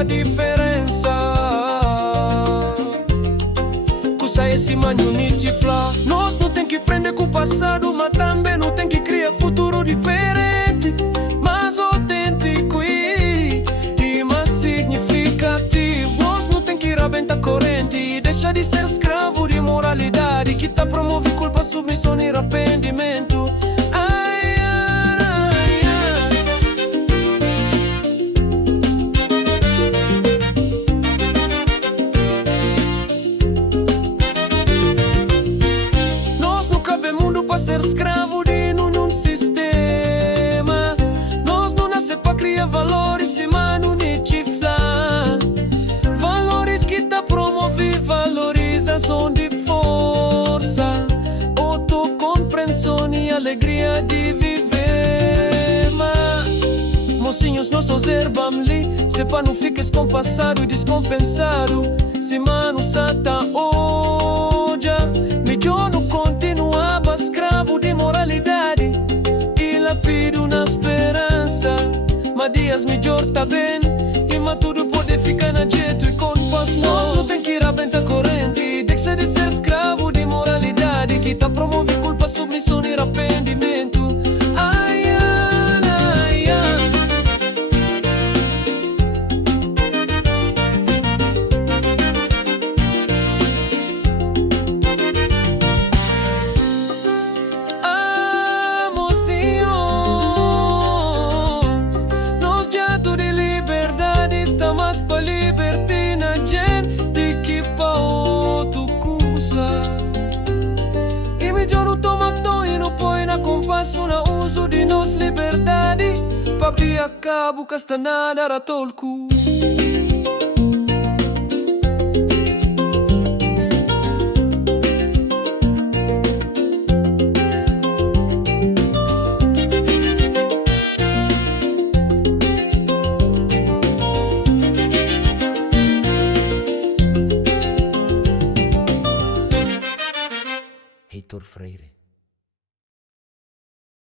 a diferença. Cusa esse manho nitifla. Nós não tem que prender com o passado, mas também não tem que criar futuro diferente, mas autêntico e mais significativo. Nós não tem que ir a corrente e deixar de ser escravo de moralidade que tá promove culpa, submissão e arrependimento. Ser escravo de num sistema. Nós não nasce pra criar valores e mano nitifla. Valores que tá promover valorização de força, autocompreensão e alegria de viver. Mocinhos, nossos herbamli, se pá não fiques compassado e descompensado. Se mano sata oja, melhor não continuava escravo de moralidade e lapido na esperança. Mas dias melhor tá bem e mas tudo pode ficar na jeito e compaixão. Nós não tem que ir a corrente, deixa de ser escravo de moralidade que tá promove culpa, submissão e arrependimento. Compasso na uso de nos liberdade, papi a cabo castanada ratolco.